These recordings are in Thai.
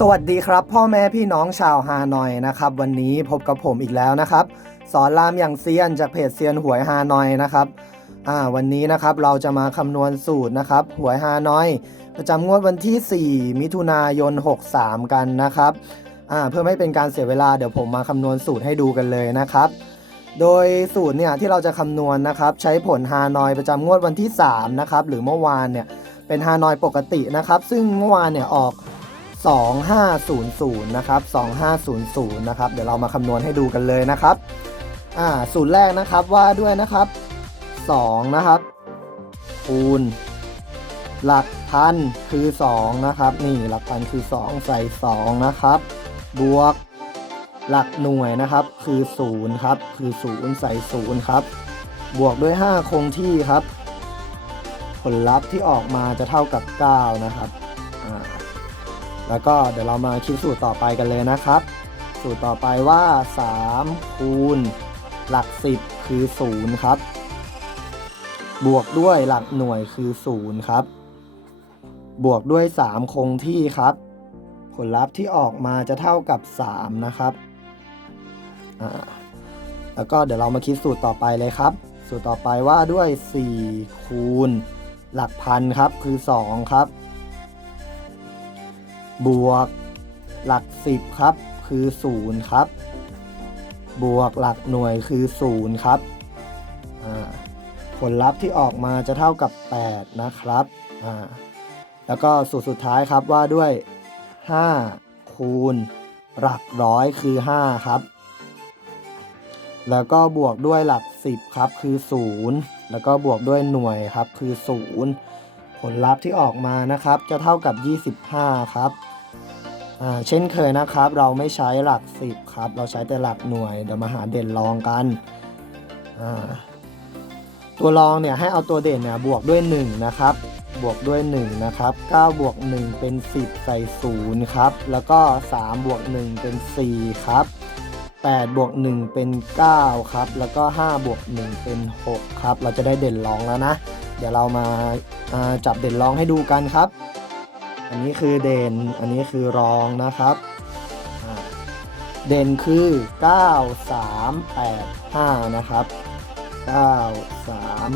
สวัสดีครับ พ่อแม่พี่น้องชาวฮานอยนะครับ วันนี้พบกับผมอีกแล้วนะครับ สอนรามอย่างเซียนจากเพจเซียนหวยฮานอยนะครับอ่าวันนี้นะครับเราจะมาคำนวณสูตรนะครับ หวยฮานอย ประจำงวดวันที่ 4 มิถุนายน 63 กันนะครับอ่าเพื่อไม่เป็นการเสียเวลาเดี๋ยวผมมาคำนวณสูตรให้ดูกันเลยนะครับ โดยสูตรเนี่ยที่เราจะคำนวณนะครับ ใช้ผลฮานอยประจำงวดวันที่3นะครับหรือเมื่อวานเนี่ยเป็นฮานอยปกตินะครับ ซึ่งเมื่อวานเนี่ยออก 2500นะครับ2500นะครับเดี๋ยวเรามาคำนวณให้ดูกันเลยนะครับอ่าสูตรแรกนะครับว่าด้วยนะครับ2นะครับคูณหลักพันคือ 2 นะครับ นี่หลักพันคือ 2 ใส่ 2 นะครับ บวกหลักหน่วยนะครับคือ0ครับคือ 0 ใส่0ครับ บวกด้วย 5 คงที่ครับ ผลลัพธ์ที่ออกมาจะเท่ากับ 9 นะครับอ่า แล้วก็เดี๋ยวเรามาคิดสูตรต่อไปกันเลยนะครับ สูตรต่อไปว่า 3 คูณ หลัก 10 คือ 0 ครับ บวกด้วยหลักหน่วยคือ 0 ครับ บวกด้วย 3 คงที่ครับ ผลลัพธ์ที่ออกมาจะเท่ากับ 3 นะครับอ่าแล้วก็เดี๋ยวเรามาคิดสูตรต่อไปเลยครับ สูตรต่อไปว่าด้วย 4 คูณ หลักพันครับคือ 2 ครับ บวกหลัก10ครับ คือ0ครับ บวกหลักหน่วยคือ0ครับผลลัพธ์ที่ออกมาจะเท่ากับ 8 นะครับแล้วก็สูตรสุดท้ายครับว่าด้วย 5 คูณ หลักร้อยคือ 5 ครับ แล้วก็บวกด้วยหลัก 10 ครับ คือ 0 แล้วก็บวกด้วยหน่วยครับ คือ 0 ลลัพธ์ที่ออกมานะครับ จะเท่ากับ 25 ครับอ่าเช่นเคยนะครับ เราไม่ใช้หลัก 10 ครับ เราใช้แต่หลักหน่วยเดี๋ยวมาหาเด่นรองกันตัวรองเนี่ยให้เอาตัวเด่นเนี่ยบวกด้วย 1 นะครับ บวกด้วย 1 นะครับ9บวก 1 เป็น 10 ใส่0ครับ แล้วก็ 3 บวก 1 เป็น 4 ครับ8บวก 1 เป็น 9 ครับ แล้วก็ 5 บวก 1 เป็น 6 ครับ เราจะได้เด่นรองแล้วนะ เดี๋ยวเรามาาจับเด่นรองให้ดูกันครับ อันนี้คือเด่น อันนี้คือรองนะครับ เด่นคือ 9 3 8 5 นะครับ 9 3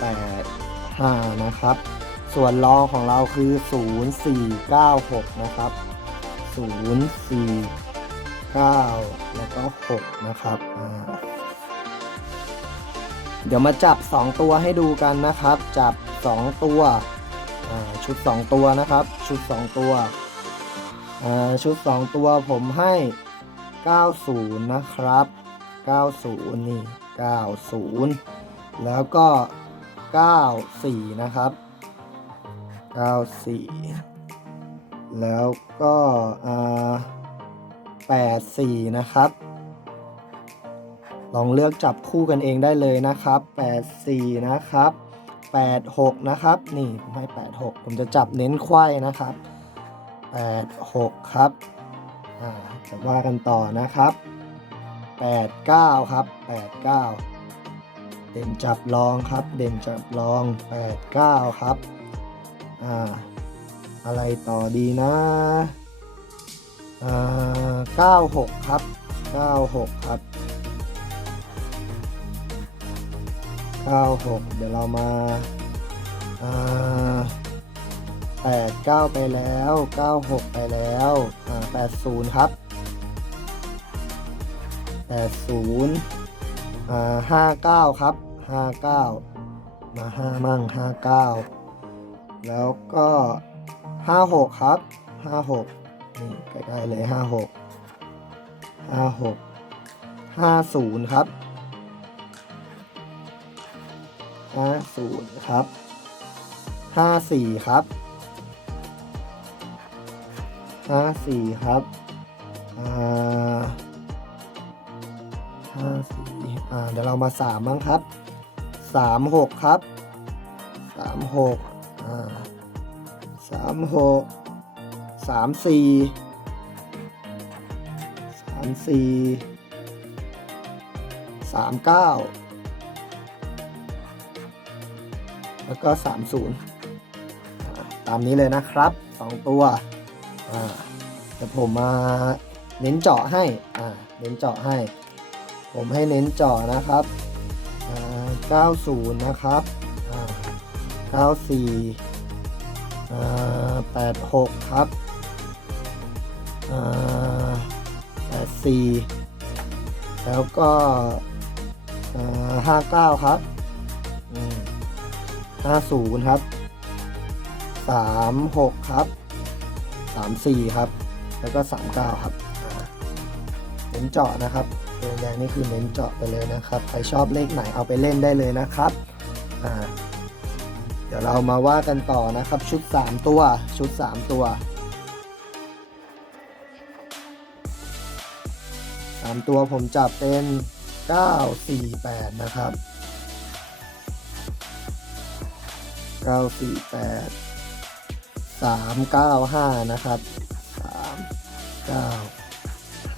8 5 นะครับ ส่วนรองของเราคือ 0 4 9 6 นะครับ 0 4 9 แล้วก็ 6 นะครับอ่า เดี๋ยวมาจับ 2 ตัวให้ดูกันนะครับ จับ 2 ตัวชุด 2 ตัวนะครับ ชุด 2 ตัวชุด 2 ตัวผมให้ 90 นะครับ 90 นี่ 90 แล้วก็ 94 นะครับ 94 แล้วก็อ่า84 นะครับ ลองเลือกจับคู่กันเองได้เลยนะครับ 84 นะครับ 86 นะครับ นี่ผมให้ 86 ผมจะจับเน้นไขว้นะครับ 86 ครับอ่าจะว่ากันต่อนะครับ 89 ครับ 89 เด่นจับรองครับ เด่นจับรอง 89 ครับอ่าอะไรต่อดีนะอ่า96 ครับ 96 ครับ 96 เดี๋ยวเรามาา89 ไปแล้ว 96 ไปแล้ว80 ครับ 80อ่า59 ครับ 59 มา 5 มั่ง 59 แล้วก็ 56 ครับ 56 นี่ใกล้ๆเลย 56 56 50 ครับ 50ครับ54ครับ54ครับอ่า54อ่าเดี๋ยวเรามา3บ้างครับ36ครับ36อ่า36 34 34 39 แล้วก็ 30 ตามนี้เลยนะครับ 2 ตัวอ่าเดี๋ยวแต่ผมมาเน้นเจาะให้อ่าเน้นเจาะให้ ผมให้เน้นเจาะนะครับอ่า90 นะครับอ่า94 86 ครับ84 แล้วก็อ่า59 ครับ 50ครับ36ครับ34ครับ แล้วก็39ครับเน้นเจาะนะครับตัวแดงนี่คือเน้นเจาะไปเลยนะครับ ใครชอบเลขไหนเอาไปเล่นได้เลยนะครับอ่าเดี๋ยวเรามาว่ากันต่อนะครับ ชุด 3 ตัวชุด 3 ตัว3ตัวผมจับเป็น 948 นะครับ เก้าสี่แปดสามเก้าห้านะครับสามเก้า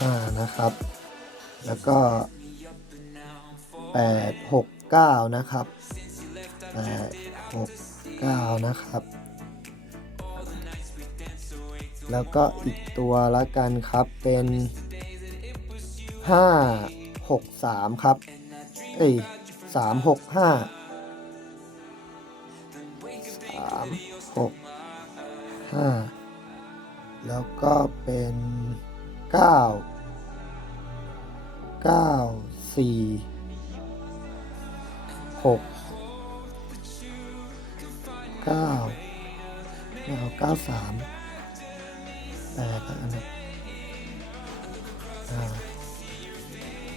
ห้านะครับ แล้วก็แปดหกเก้านะครับแปดหกเก้านะครับ แล้วก็อีกตัวละกันครับเป็นห้าหกสามครับ เอ้ยสามหกห้า 6 5 แล้วก็เป็น 9 9 4 6 9ไม่เอา93แต่ก็อันดับ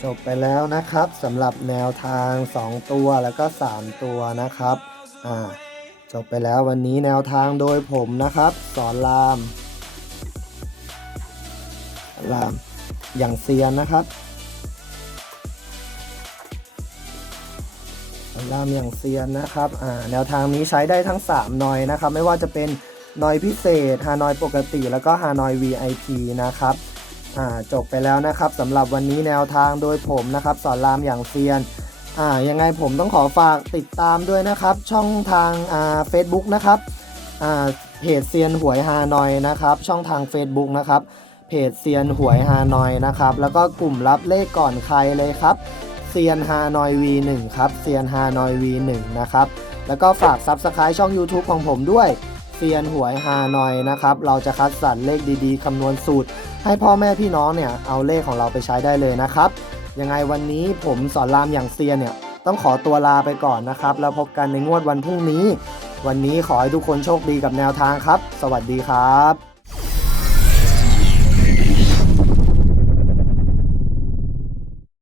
จบไปแล้วนะครับสำหรับแนวทาง 2 ตัวแล้วก็ 3 ตัวนะครับ อ่า จบไปแล้ววันนี้แนวทางโดยผมนะครับ สอนราม รามอย่างเซียนนะครับรามอย่างเซียนนะครับอ่าแนวทางนี้ใช้ได้ทั้ง3นอยนะครับ ไม่ว่าจะเป็นนอยพิเศษฮานอยปกติแล้วก็ฮานอย VIP นะครับอ่าจบไปแล้วนะครับสำหรับวันนี้แนวทางโดยผมนะครับ สอนรามอย่างเซียน อ่ายังไงผมต้องขอฝากติดตามด้วยนะครับ ช่องทางอ่าเฟซบุ๊กนะครับอ่าเพจเซียนหวยฮานอยนะครับ ช่องทาง Facebook นะครับเพจเซียนหวยฮานอยนะครับ แล้วก็กลุ่มรับเลขก่อนใครเลยครับเซียนฮานอย V1 ครับเซียนฮานอย V1 นะครับ แล้วก็ฝาก Subscribe ช่อง YouTube ของผมด้วยเซียนหวยฮานอยนะครับ เราจะคัดสรรเลขดีๆคำนวณสูตร ให้พ่อแม่พี่น้องเนี่ยเอาเลขของเราไปใช้ได้เลยนะครับ ยังไงวันนี้ผมสอนรามอย่างเซียนเนี่ย ต้องขอตัวลาไปก่อนนะครับ แล้วพบกันในงวดวันพรุ่งนี้ วันนี้ขอให้ทุกคนโชคดีกับแนวทางครับ สวัสดีครับ